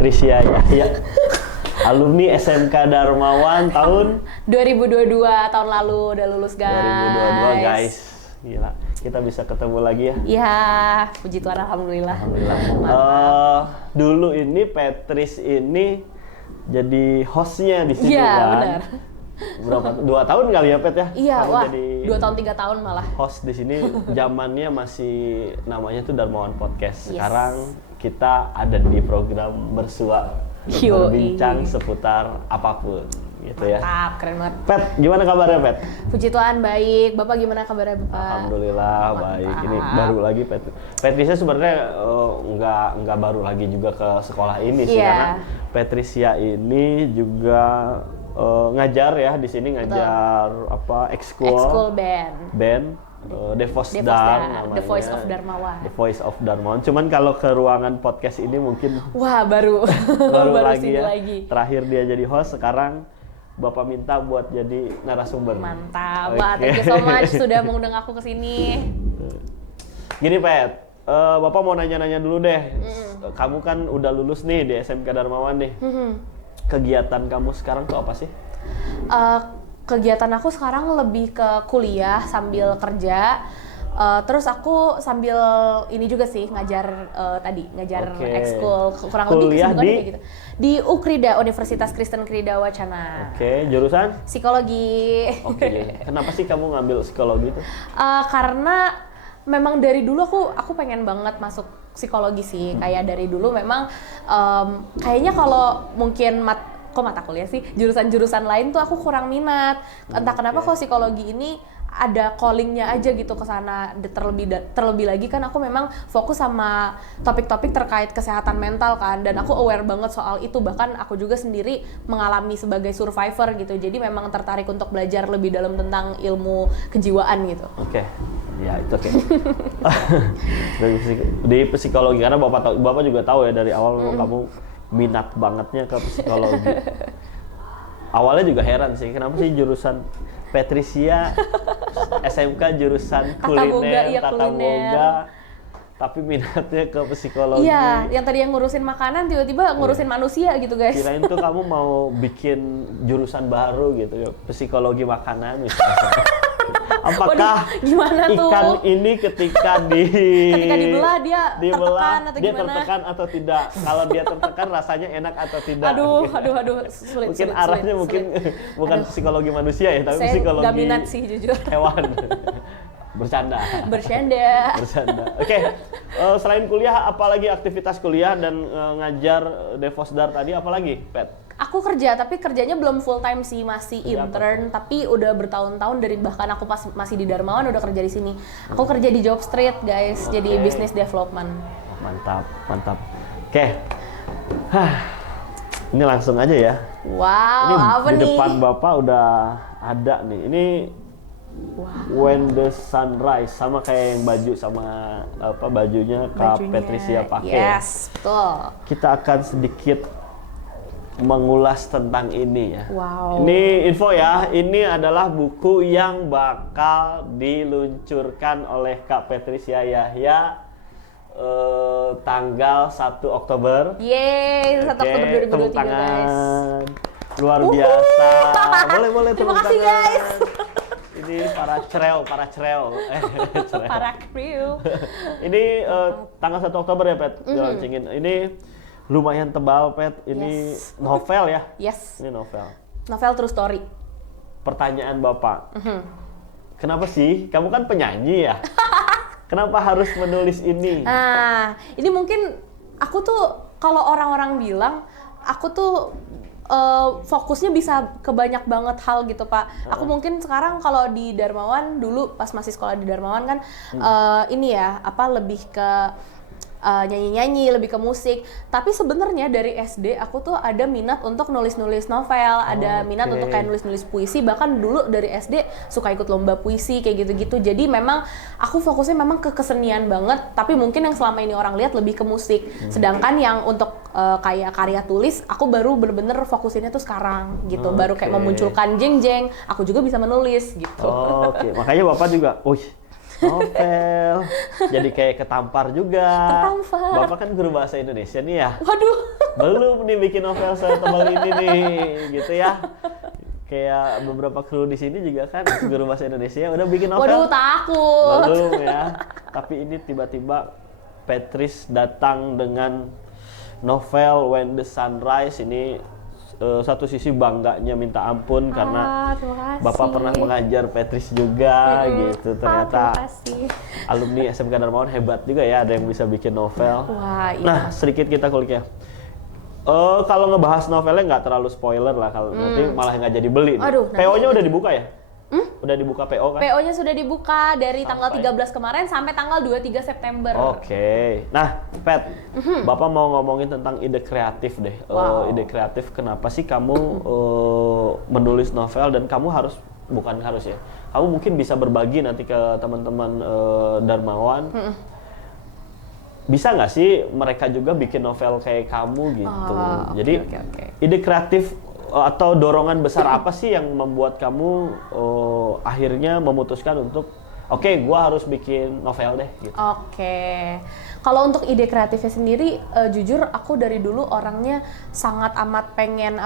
Patricia ya. Alumni SMK Darmawan tahun 2022 tahun lalu udah lulus guys. 2022 guys. Gila, kita bisa ketemu lagi ya. Iya, puji Tuhan alhamdulillah. Dulu ini Patrice ini jadi hostnya di sini Iya, kan. benar. Berapa? 2 tahun kali ya Pet ya? Iya, kamu wah. Jadi 2 tahun 3 tahun malah. host di sini zamannya masih namanya tuh Darmawan Podcast. Yes. Sekarang kita ada di program bersua berbincang seputar apapun gitu ya. Mantap, keren banget. Pet, gimana kabarnya Pet? Puji Tuhan baik. Bapak gimana kabarnya Bapak? Alhamdulillah Mantap. baik. Ini baru lagi Pet. Patricia sebenarnya nggak baru lagi juga ke sekolah ini sih, Iya. karena Patricia ini juga ngajar ya di sini, ngajar apa Ekskul band. Devosdar namanya. The Voice of Darmawan. The Voice of Darmawan. Cuman kalau ke ruangan podcast ini mungkin Wah, baru baru lagi sini ya. lagi. Terakhir dia jadi host, sekarang Bapak minta buat jadi narasumber. Mantap. Oke. Wah, thank you so much sudah mengundang aku ke sini. Gini Pet, Bapak mau nanya-nanya dulu deh. Kamu kan udah lulus nih di SMK Darmawan nih. Kegiatan kamu sekarang tuh apa sih? Kegiatan aku sekarang lebih ke kuliah sambil kerja. Terus aku sambil ini juga sih ngajar ngajar Oke. ekskul, kurang lebih Kuliah kesibukannya di? kayak gitu. Di UKRIDA, Universitas Kristen Krida Wacana. Oke, jurusan? Psikologi. Oke. Kenapa sih kamu ngambil psikologi tuh? Karena memang dari dulu aku pengen banget masuk psikologi sih. Kayak dari dulu memang kayaknya kalau mungkin mata kuliah sih, jurusan-jurusan lain tuh aku kurang minat. Entah kenapa kok psikologi ini ada callingnya aja gitu ke sana. Terlebih lagi kan aku memang fokus sama topik-topik terkait kesehatan mental kan, dan aku aware banget soal itu. Bahkan aku juga sendiri mengalami sebagai survivor gitu. Jadi memang tertarik untuk belajar lebih dalam tentang ilmu kejiwaan gitu. Oke. Ya, itu oke. Di psikologi, karena Bapak juga tahu ya dari awal memang kamu minat bangetnya ke psikologi. Awalnya juga heran sih, kenapa sih jurusan Patricia SMK jurusan kuliner, tata boga, tapi minatnya ke psikologi. Iya, yang tadi yang ngurusin makanan tiba-tiba ngurusin manusia gitu guys. Kirain tuh kamu mau bikin jurusan baru gitu ya, psikologi makanan misalnya. Apakah Waduh, gimana tuh? ikan ini ketika dibelah dia tertekan atau dia gimana? tertekan atau tidak? Kalau dia tertekan rasanya enak atau tidak? Aduh, Gitu. sulit. Mungkin arahnya mungkin bukan psikologi manusia ya, tapi Saya psikologi nggak minat sih jujur. hewan. Bercanda. Oke, selain kuliah, apalagi aktivitas kuliah dan ngajar Devosdar tadi, apalagi, Pet? Aku kerja, tapi kerjanya belum full time sih, masih Kerja intern. Tapi udah bertahun-tahun dari bahkan aku pas masih di Darmawan udah kerja di sini. Aku kerja di Job Street guys, jadi business development. Mantap. Oke. Ini langsung aja ya. Wow, Ini apa di nih? depan Bapak udah ada nih. Ini When the Sunrise, sama kayak yang baju sama bajunya Kak Patricia pakai. Yes, betul. Kita akan sedikit mengulas tentang ini ya. Wow. Ini info ya, ini adalah buku yang bakal diluncurkan oleh Kak Patricia Yahya tanggal 1 Oktober. Yeay, 1 Oktober 2023 tepuk tangan. guys. Luar biasa. Boleh Terima tepuk kasih, tangan. guys. Ini para creo. Para kru. Ini tanggal 1 Oktober ya, Pet. Dilaunchingin. Ini lumayan tebal, Pet. Ini novel ya? Yes. Ini novel. Novel true story. Pertanyaan Bapak. Kenapa sih? Kamu kan penyanyi ya? Kenapa harus menulis ini? Nah, ini mungkin aku tuh kalau orang-orang bilang aku tuh fokusnya bisa ke banyak banget hal gitu Pak. Aku mungkin sekarang kalau di Darmawan dulu pas masih sekolah di Darmawan kan ini ya lebih ke nyanyi-nyanyi, lebih ke musik. Tapi sebenarnya dari SD aku tuh ada minat untuk nulis-nulis novel, ada minat untuk kayak nulis-nulis puisi. Bahkan dulu dari SD suka ikut lomba puisi kayak gitu-gitu. Jadi memang aku fokusnya memang ke kesenian banget. Tapi mungkin yang selama ini orang lihat lebih ke musik. Sedangkan yang untuk kayak karya tulis, aku baru bener-bener fokusinnya tuh sekarang gitu. Baru kayak memunculkan jeng-jeng, aku juga bisa menulis gitu. Oke. Makanya Bapak juga, Novel. Jadi kayak ketampar juga. Ketampar. Bapak kan guru bahasa Indonesia nih ya. Waduh. Belum nih bikin novel setebal ini nih, gitu ya. Kayak beberapa kru di sini juga kan guru bahasa Indonesia udah bikin novel. Waduh, takut. Belum ya. Tapi ini tiba-tiba Patrice datang dengan novel When the Sunrise. Ini satu sisi bangganya minta ampun karena terima kasih. Bapak pernah mengajar Patrice juga gitu. Ternyata terima kasih. alumni SMK Darmawan hebat juga ya, ada yang bisa bikin novel. Wah, iya. Nah, sedikit kita kulik ya. Kalau ngebahas novelnya nggak terlalu spoiler lah, kalau nanti malah nggak jadi beli. Aduh, PO-nya udah dibuka ya? Udah dibuka PO kan? PO-nya sudah dibuka dari tanggal 13 kemarin sampai tanggal 23 September. Oke. Nah, Pat, Bapak mau ngomongin tentang ide kreatif deh. Wow. Ide kreatif, kenapa sih kamu menulis novel dan kamu harus, bukan harus ya, kamu mungkin bisa berbagi nanti ke teman-teman Darmawan. Bisa nggak sih mereka juga bikin novel kayak kamu gitu? Jadi oke. ide kreatif atau dorongan besar apa sih yang membuat kamu akhirnya memutuskan untuk oke, gua harus bikin novel deh gitu. Oke. Kalau untuk ide kreatifnya sendiri, jujur aku dari dulu orangnya sangat amat pengen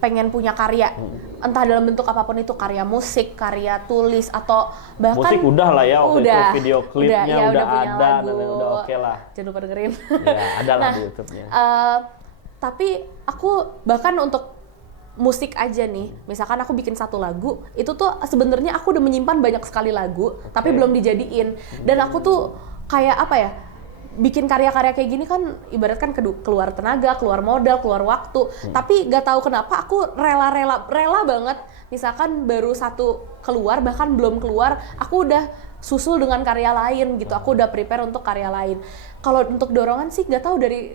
pengen punya karya. Entah dalam bentuk apapun itu, karya musik, karya tulis, atau bahkan musik udah lah ya, waktu itu video klipnya udah punya ada lagu. dan udah oke lah. Jangan lupa dengerin. Ya, ada lah di YouTube-nya. Tapi aku bahkan untuk musik aja nih, misalkan aku bikin satu lagu, itu tuh sebenarnya aku udah menyimpan banyak sekali lagu, tapi belum dijadiin. Dan aku tuh kayak bikin karya-karya kayak gini kan ibaratkan keluar tenaga, keluar modal, keluar waktu. Tapi gak tahu kenapa aku rela banget. Misalkan baru satu keluar, bahkan belum keluar, aku udah susul dengan karya lain gitu. Aku udah prepare untuk karya lain. Kalau untuk dorongan sih gak tahu dari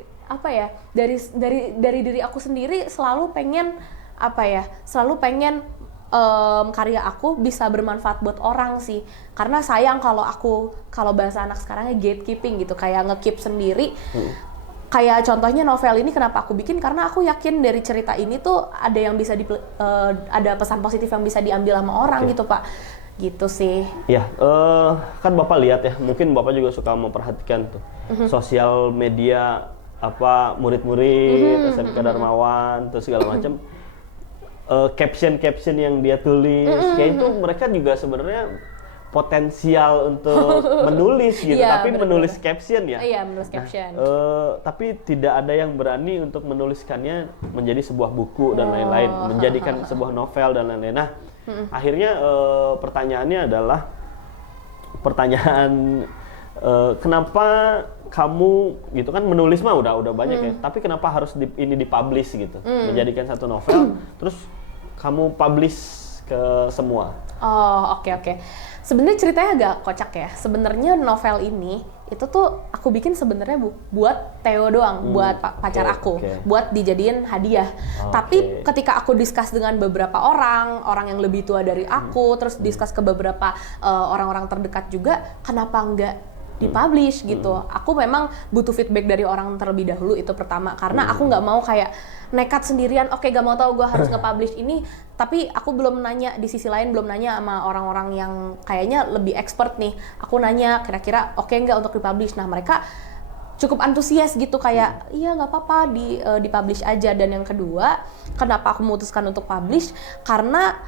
diri aku sendiri selalu pengen karya aku bisa bermanfaat buat orang sih. Karena sayang kalau bahasa anak sekarangnya gatekeeping gitu, kayak nge-keep sendiri. Kayak contohnya novel ini kenapa aku bikin, karena aku yakin dari cerita ini tuh ada yang bisa ada pesan positif yang bisa diambil sama orang gitu, Pak. Gitu sih. Ya, kan Bapak lihat ya, mungkin Bapak juga suka memperhatikan tuh sosial media murid-murid SMK Darmawan terus segala macam. Caption yang dia tulis, kayak itu mereka juga sebenarnya potensial untuk menulis gitu, Iya, tapi bener-bener. menulis caption ya. Iya, menulis caption. Tapi tidak ada yang berani untuk menuliskannya menjadi sebuah buku dan lain-lain, menjadikan sebuah novel dan lain-lain. Nah, akhirnya pertanyaannya adalah kenapa kamu gitu kan menulis mah udah banyak ya, tapi kenapa harus ini dipublish gitu, menjadikan satu novel terus kamu publish ke semua? Oh, oke. Sebenarnya ceritanya agak kocak ya. Sebenarnya novel ini itu tuh aku bikin buat Theo doang, buat pacar aku, buat dijadiin hadiah. Tapi ketika aku discuss dengan beberapa orang yang lebih tua dari aku, terus discuss ke beberapa orang-orang terdekat juga, kenapa enggak dipublish gitu. Aku memang butuh feedback dari orang terlebih dahulu, itu pertama, karena aku nggak mau kayak nekat sendirian, gak mau tahu gue harus nge-publish ini, tapi aku belum nanya, di sisi lain belum nanya sama orang-orang yang kayaknya lebih expert nih. Aku nanya kira-kira oke nggak untuk dipublish. Nah, mereka cukup antusias gitu, kayak iya nggak apa-apa dipublish aja. Dan yang kedua, kenapa aku memutuskan untuk publish, karena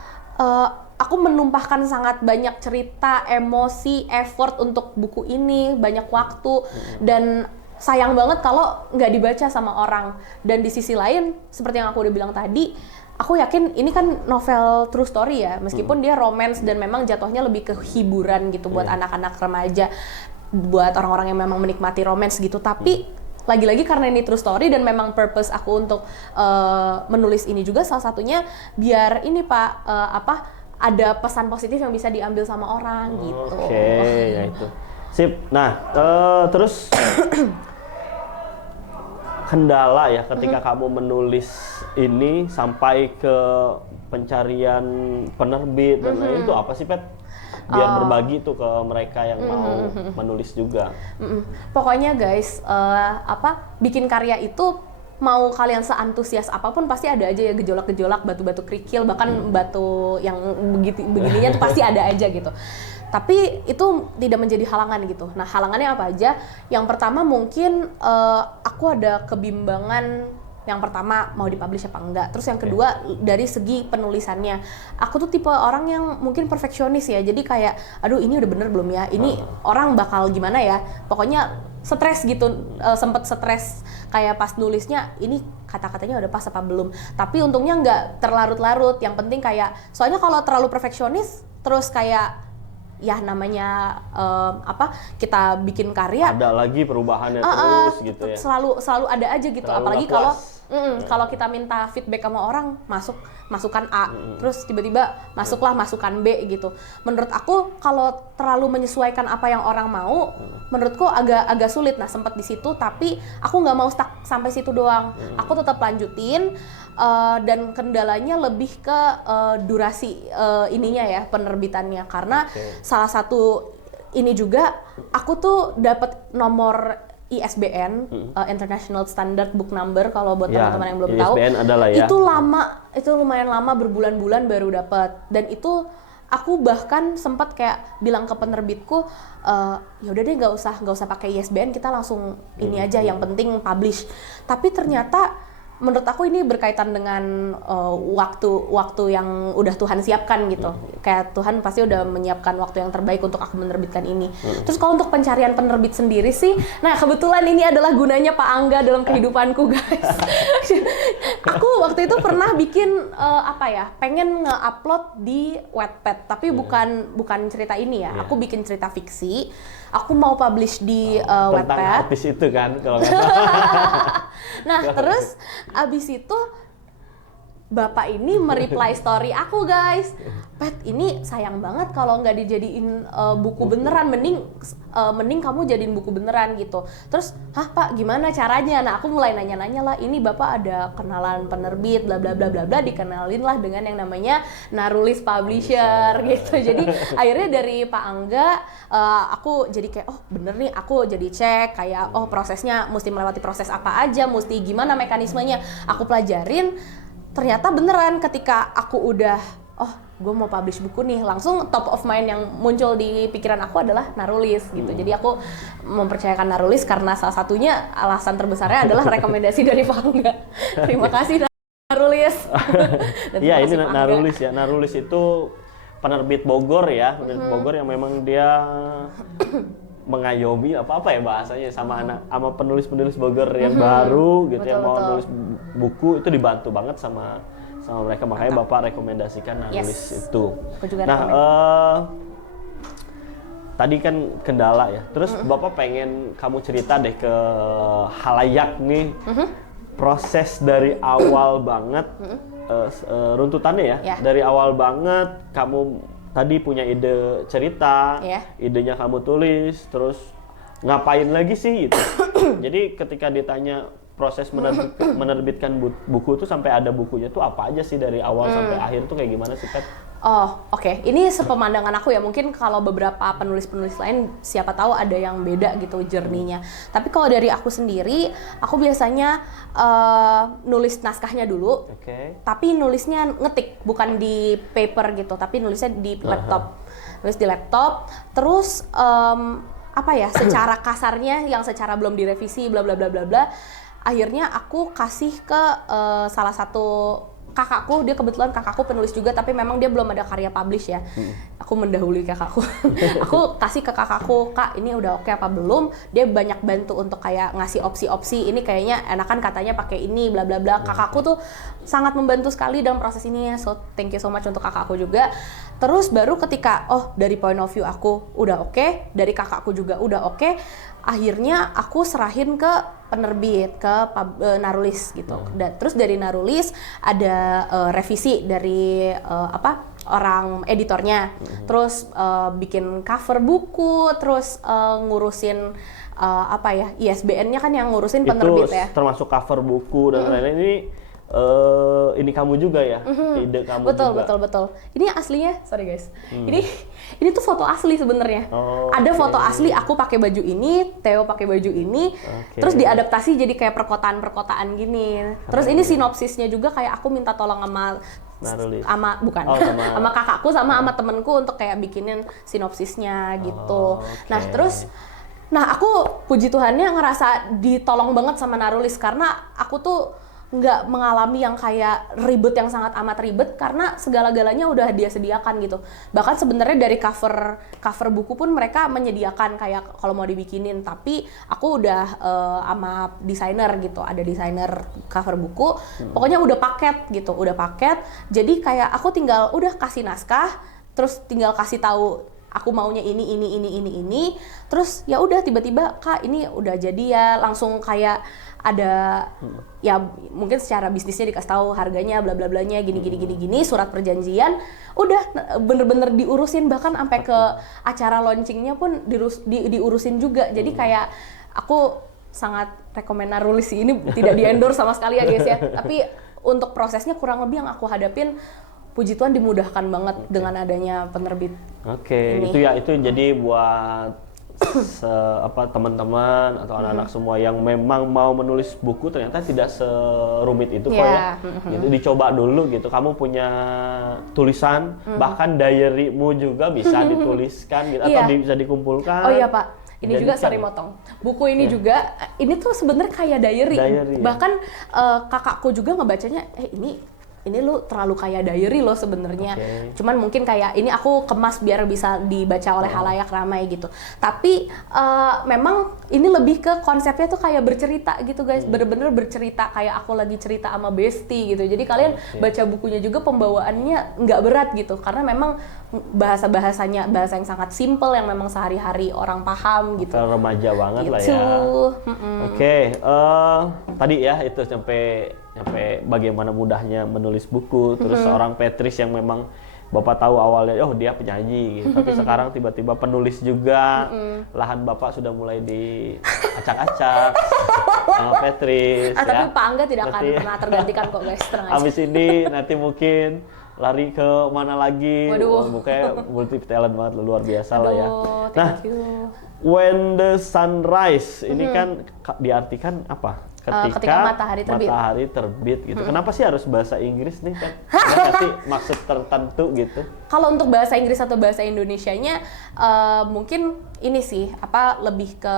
aku menumpahkan sangat banyak cerita, emosi, effort untuk buku ini, banyak waktu, dan sayang banget kalau nggak dibaca sama orang. Dan di sisi lain, seperti yang aku udah bilang tadi, aku yakin ini kan novel true story ya, meskipun dia romance dan memang jatuhnya lebih ke hiburan gitu buat anak-anak remaja, buat orang-orang yang memang menikmati romance gitu. Tapi lagi-lagi karena ini true story dan memang purpose aku untuk menulis ini juga salah satunya biar ini Pak, ada pesan positif yang bisa diambil sama orang gitu. Oke, ya itu. Sip. Nah, terus kendala ya ketika kamu menulis ini sampai ke pencarian penerbit dan lain itu apa sih, Pet? Biar berbagi tuh ke mereka yang mau menulis juga. Pokoknya guys, bikin karya itu mau kalian seantusias apapun pasti ada aja ya gejolak-gejolak, batu-batu kerikil, bahkan batu yang begininya tuh pasti ada aja gitu. Tapi itu tidak menjadi halangan gitu. Nah, halangannya apa aja? Yang pertama mungkin aku ada kebimbangan. Yang pertama mau dipublish apa enggak. Terus yang kedua dari segi penulisannya. Aku tuh tipe orang yang mungkin perfeksionis ya. Jadi kayak aduh ini udah bener belum ya? Ini orang bakal gimana ya? Pokoknya stres gitu, sempet stres kayak pas nulisnya ini kata-katanya udah pas apa belum. Tapi untungnya nggak terlarut-larut. Yang penting kayak soalnya kalau terlalu perfeksionis terus kayak ya namanya kita bikin karya ada lagi perubahannya terus gitu ya. Selalu ada aja gitu. Terlalu Apalagi kalau kita minta feedback sama orang masukan A terus tiba-tiba masuklah masukan B gitu. Menurut aku kalau terlalu menyesuaikan apa yang orang mau, menurutku agak sulit. Nah, sempat di situ tapi aku nggak mau stuck sampai situ doang. Aku tetap lanjutin dan kendalanya lebih ke durasi ininya ya, penerbitannya, karena salah satu ini juga aku tuh dapat nomor ISBN, International Standard Book Number, kalau buat teman-teman yang belum tahu. ISBN adalah ya. Itu lumayan lama, berbulan-bulan baru dapat. Dan itu aku bahkan sempat kayak bilang ke penerbitku, ya udah deh nggak usah pakai ISBN, kita langsung ini aja, yang penting publish. Tapi ternyata menurut aku ini berkaitan dengan waktu yang udah Tuhan siapkan gitu. Kayak Tuhan pasti udah menyiapkan waktu yang terbaik untuk aku menerbitkan ini. Terus kalau untuk pencarian penerbit sendiri sih, nah kebetulan ini adalah gunanya Pak Angga dalam kehidupanku, guys. Aku waktu itu pernah bikin pengen nge-upload di Wattpad, tapi bukan cerita ini ya. Aku bikin cerita fiksi. Aku mau publish di Wattpad. Tentang artis itu kan kalau nggak salah. Nah, terus abis itu bapak ini mereply story aku, guys. Pet, ini sayang banget kalau nggak dijadiin buku beneran, mending kamu jadiin buku beneran gitu. Terus, Pak, gimana caranya? Nah, aku mulai nanya-nanya lah, ini bapak ada kenalan penerbit, bla bla bla bla bla, dikenalin lah dengan yang namanya Narulis Publisher gitu. Jadi akhirnya dari Pak Angga, aku jadi kayak, oh bener nih, aku jadi cek kayak, oh prosesnya mesti melewati proses apa aja, mesti gimana mekanismenya, aku pelajarin. Ternyata beneran ketika aku udah, gue mau publish buku nih, langsung top of mind yang muncul di pikiran aku adalah Narulis gitu. Jadi aku mempercayakan Narulis karena salah satunya alasan terbesarnya adalah rekomendasi dari Pak Angga. Terima kasih Narulis. Iya, ini Narulis ya. Narulis itu penerbit Bogor ya, penerbit Bogor yang memang dia mengayomi apa ya bahasanya sama penulis-penulis Bogor yang baru gitu, yang mau nulis buku, itu dibantu banget sama mereka, makanya Bapak rekomendasikan Narulis itu. Nah, tadi kan kendala ya, terus Bapak pengen kamu cerita deh ke halayak nih, proses dari awal banget, runtutannya ya, dari awal banget kamu tadi punya ide cerita, idenya kamu tulis, terus ngapain lagi sih gitu. Jadi ketika ditanya proses menerbitkan buku itu sampai ada bukunya tuh apa aja sih dari awal sampai akhir tuh kayak gimana sih, Pet? Oh, oke. Ini sepemandangan aku ya. Mungkin kalau beberapa penulis-penulis lain siapa tahu ada yang beda gitu journey-nya. Tapi kalau dari aku sendiri, aku biasanya nulis naskahnya dulu. Tapi nulisnya ngetik, bukan di paper gitu, tapi nulisnya di laptop. Nulis di laptop, terus secara kasarnya yang secara belum direvisi bla bla bla bla bla. Akhirnya aku kasih ke salah satu kakakku, dia kebetulan kakakku penulis juga, tapi memang dia belum ada karya publish ya. Aku mendahului kakakku. Aku kasih ke kakakku, Kak, ini udah oke apa belum? Dia banyak bantu untuk kayak ngasih opsi-opsi, ini kayaknya enakan katanya pakai ini, bla bla bla. Kakakku tuh sangat membantu sekali dalam proses ini ya, so thank you so much untuk kakakku juga. Terus baru ketika, dari point of view aku udah oke, dari kakakku juga udah oke, akhirnya aku serahin ke penerbit, ke Narulis gitu. Dan terus dari Narulis ada revisi dari orang editornya, terus bikin cover buku, terus ngurusin ISBN-nya kan yang ngurusin penerbit ya. Itu termasuk cover buku dan lain-lain ini kamu juga ya, ide kamu juga. Betul. Ini aslinya, sorry guys. Ini tuh foto asli sebenarnya. Ada foto asli aku pakai baju ini, Theo pakai baju ini, terus diadaptasi jadi kayak perkotaan gini. Terus ini sinopsisnya juga kayak aku minta tolong sama Narulis. bukan Oh, sama kakakku sama temenku untuk kayak bikinin sinopsisnya gitu. Okay. Nah aku puji Tuhannya ngerasa ditolong banget sama Narulis karena aku tuh nggak mengalami yang kayak ribet yang sangat amat ribet karena segala-galanya udah dia sediakan gitu. Bahkan sebenarnya dari cover buku pun mereka menyediakan kayak kalau mau dibikinin, tapi aku udah sama desainer gitu, ada desainer cover buku. Pokoknya udah paket. Jadi kayak aku tinggal udah kasih naskah, terus tinggal kasih tahu aku maunya ini. Terus ya udah tiba-tiba Kak ini udah jadi ya, langsung kayak ada ya mungkin secara bisnisnya dikasih tahu harganya bla bla blanya gini surat perjanjian udah bener-bener diurusin, bahkan sampai ke acara launchingnya pun diurusin juga. Jadi kayak aku sangat rekomen Narulis ini, tidak di-endorse sama sekali ya guys ya, tapi untuk prosesnya kurang lebih yang aku hadapin puji Tuhan dimudahkan banget dengan adanya penerbit. Itu jadi buat teman-teman atau anak-anak semua yang memang mau menulis buku ternyata tidak serumit itu kok ya. Gitu dicoba dulu gitu. Kamu punya tulisan, bahkan diary-mu juga bisa dituliskan gitu atau bisa dikumpulkan. Oh iya Pak. Ini juga sorry motong. Buku ini juga ini tuh sebenarnya kayak diary. Bahkan kakakku juga ngebacanya ini lu terlalu kayak diary lo sebenarnya. Cuman mungkin kayak ini aku kemas biar bisa dibaca oleh halayak ramai gitu. Tapi memang ini lebih ke konsepnya tuh kayak bercerita gitu guys. Bener-bener bercerita kayak aku lagi cerita sama bestie gitu. Jadi kalian baca bukunya juga pembawaannya nggak berat gitu. Karena memang bahasanya bahasa yang sangat simple yang memang sehari-hari orang paham gitu. Remaja banget lah ya. Tadi ya itu sampai bagaimana mudahnya menulis buku, terus seorang Petris yang memang Bapak tahu awalnya, dia penyanyi gitu, tapi sekarang tiba-tiba penulis juga, lahan Bapak sudah mulai diacak-acak sama Petris. Tapi Pak Angga tidak akan pernah tergantikan kok guys, tenang aja. Abis ini nanti mungkin lari ke mana lagi, mukanya multi talent banget, luar biasa lah ya. Nah, When the Sunrise, ini kan diartikan apa? Ketika matahari terbit gitu. Kenapa sih harus bahasa Inggris nih kan? Ada nggak sih maksud tertentu gitu? Kalau untuk bahasa Inggris atau bahasa Indonesianya mungkin ini sih lebih ke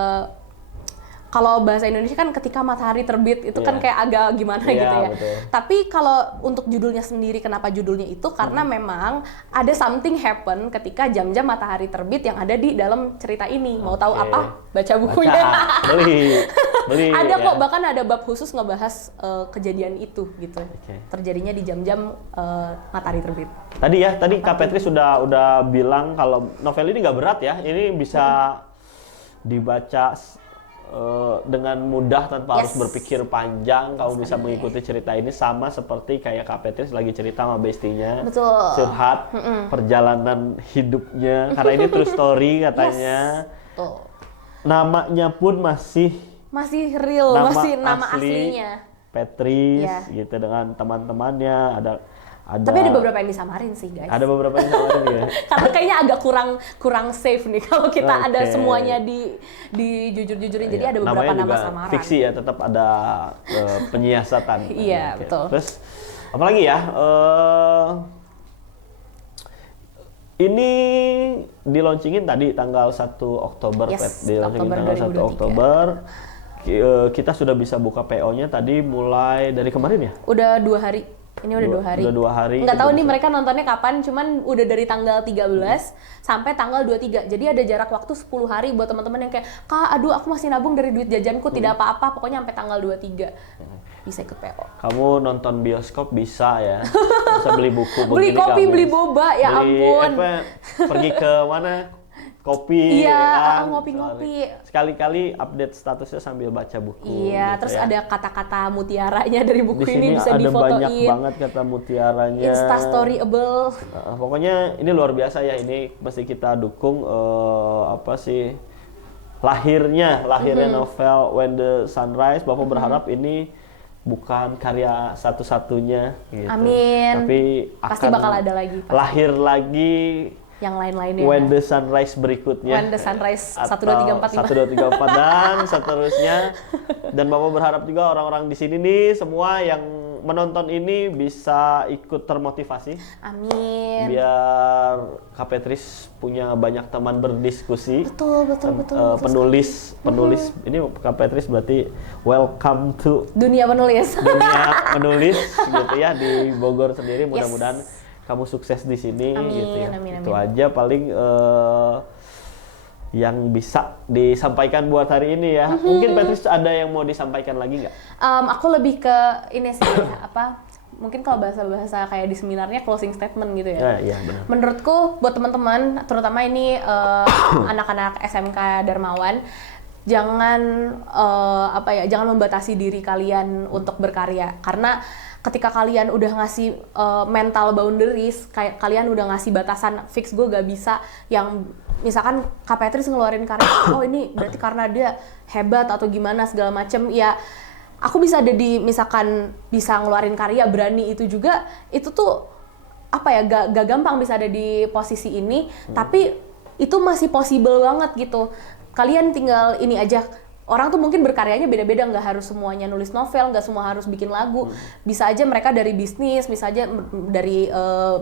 kalau bahasa Indonesia kan ketika matahari terbit itu kan kayak agak gimana gitu ya. Betul. Tapi kalau untuk judulnya sendiri, kenapa judulnya itu? Karena memang ada something happen ketika jam-jam matahari terbit yang ada di dalam cerita ini. Mau tahu apa? Baca bukunya. Beli. Ada kok, bahkan ada bab khusus ngebahas kejadian itu gitu. Terjadinya di jam-jam matahari terbit. Tadi Kak Petri sudah bilang kalau novel ini nggak berat ya. Ini bisa dibaca dengan mudah tanpa harus berpikir panjang. Kamu bisa mengikuti cerita ini sama seperti kayak Kak Petris lagi cerita sama bestinya. Curhat perjalanan hidupnya karena ini true story katanya. Namanya pun masih real, masih nama aslinya Petris gitu dengan teman-temannya. Tapi ada beberapa yang disamarin sih guys. Ada beberapa yang disamarin ya. Karena kayaknya agak kurang safe nih kalau kita ada semuanya di jujur-jujurin. Jadi ada beberapa nama samaran. Fiksi ya, tetap ada penyiasatan. Iya, betul. Terus apalagi ya? Ini di-launchingin tadi tanggal 1 Oktober. Di-launchingin tanggal 1 Oktober. Kita sudah bisa buka PO-nya tadi mulai dari kemarin ya? Udah 2 hari. Ini udah 2 hari. Nggak tahu nih mereka nontonnya kapan, cuman udah dari tanggal 13 sampai tanggal 23. Jadi ada jarak waktu 10 hari buat teman-teman yang kayak, Kak, aduh aku masih nabung dari duit jajanku, tidak apa-apa, pokoknya sampai tanggal 23. Bisa ikut PO. Kamu nonton bioskop bisa ya. Bisa beli buku beli kopi, beli boba, ya ampun. Pergi ke mana? Kopi, iya, ngopi-ngopi. Sekali-kali update statusnya sambil baca buku. Iya, gitu terus ada kata-kata mutiaranya dari buku ini bisa difotoin. Di sini ada banyak banget kata mutiaranya. Instastoryable. Pokoknya ini luar biasa ya, ini mesti kita dukung lahirnya novel When the Sunrise. Bapak berharap ini bukan karya satu-satunya gitu. Amin. Tapi pasti bakal ada lagi. Lahir lagi yang lain-lainnya. When the Sunrise berikutnya. When the Sunrise 1 2 3 4 5. 1 2 3 4 dan seterusnya. Dan Bapak berharap juga orang-orang di sini nih semua yang menonton ini bisa ikut termotivasi. Amin. Biar Kak Petris punya banyak teman berdiskusi. Betul. Penulis ini Kak Petris berarti welcome to Dunia penulis. dunia penulis gitu ya di Bogor sendiri. Mudah-mudahan kamu sukses di sini. Amin, gitu ya. amin. Itu aja paling yang bisa disampaikan buat hari ini ya. Mungkin Petris ada yang mau disampaikan lagi nggak? Aku lebih ke ini sih mungkin kalau bahasa-bahasa kayak di seminarnya closing statement gitu ya. Iya, benar. Menurutku buat teman-teman, terutama ini anak-anak SMK Darmawan, jangan jangan membatasi diri kalian untuk berkarya, karena ketika kalian udah ngasih mental boundaries, kayak kalian udah ngasih batasan fix, gue gak bisa yang misalkan Kak Petris ngeluarin karya, oh ini berarti karena dia hebat atau gimana segala macem, ya aku bisa ada di misalkan bisa ngeluarin karya, berani itu juga, itu tuh gak gampang bisa ada di posisi ini, tapi itu masih possible banget gitu. Kalian tinggal ini aja, orang tuh mungkin berkaryanya beda-beda, nggak harus semuanya nulis novel, nggak semua harus bikin lagu, bisa aja mereka dari bisnis, bisa aja dari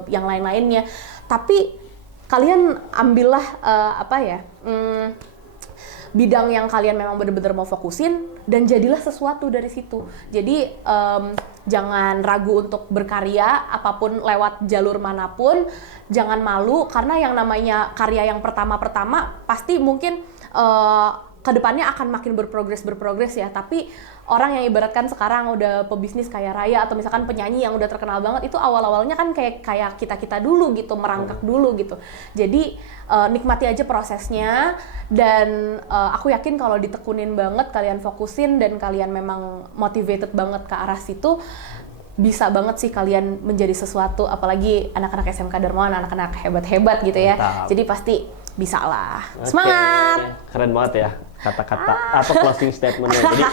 yang lain-lainnya, tapi kalian ambillah bidang yang kalian memang benar-benar mau fokusin dan jadilah sesuatu dari situ. Jadi jangan ragu untuk berkarya apapun lewat jalur manapun, jangan malu karena yang namanya karya yang pertama-pertama pasti mungkin kedepannya akan makin berprogres ya, tapi orang yang ibaratkan sekarang udah pebisnis kaya raya atau misalkan penyanyi yang udah terkenal banget, itu awal-awalnya kan kayak kita dulu gitu, merangkak dulu gitu. Jadi nikmati aja prosesnya, dan aku yakin kalau ditekunin banget, kalian fokusin dan kalian memang motivated banget ke arah situ, bisa banget sih kalian menjadi sesuatu, apalagi anak-anak SMK Darmawan, anak-anak hebat-hebat gitu ya. Mantap. Jadi pasti bisa lah. Semangat! Keren banget ya kata-kata atau closing statementnya. Jadi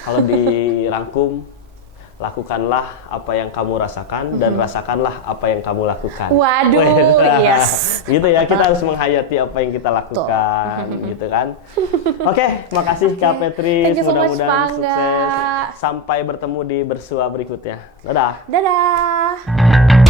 kalau dirangkum, lakukanlah apa yang kamu rasakan dan rasakanlah apa yang kamu lakukan. Waduh, yes. Gitu ya, kita harus menghayati apa yang kita lakukan, gitu kan. Oke, makasih Kak Petris. Thank you so much, Mudah-mudahan Pangga. sukses. Sampai bertemu di bersua berikutnya. Dadah. Dadah!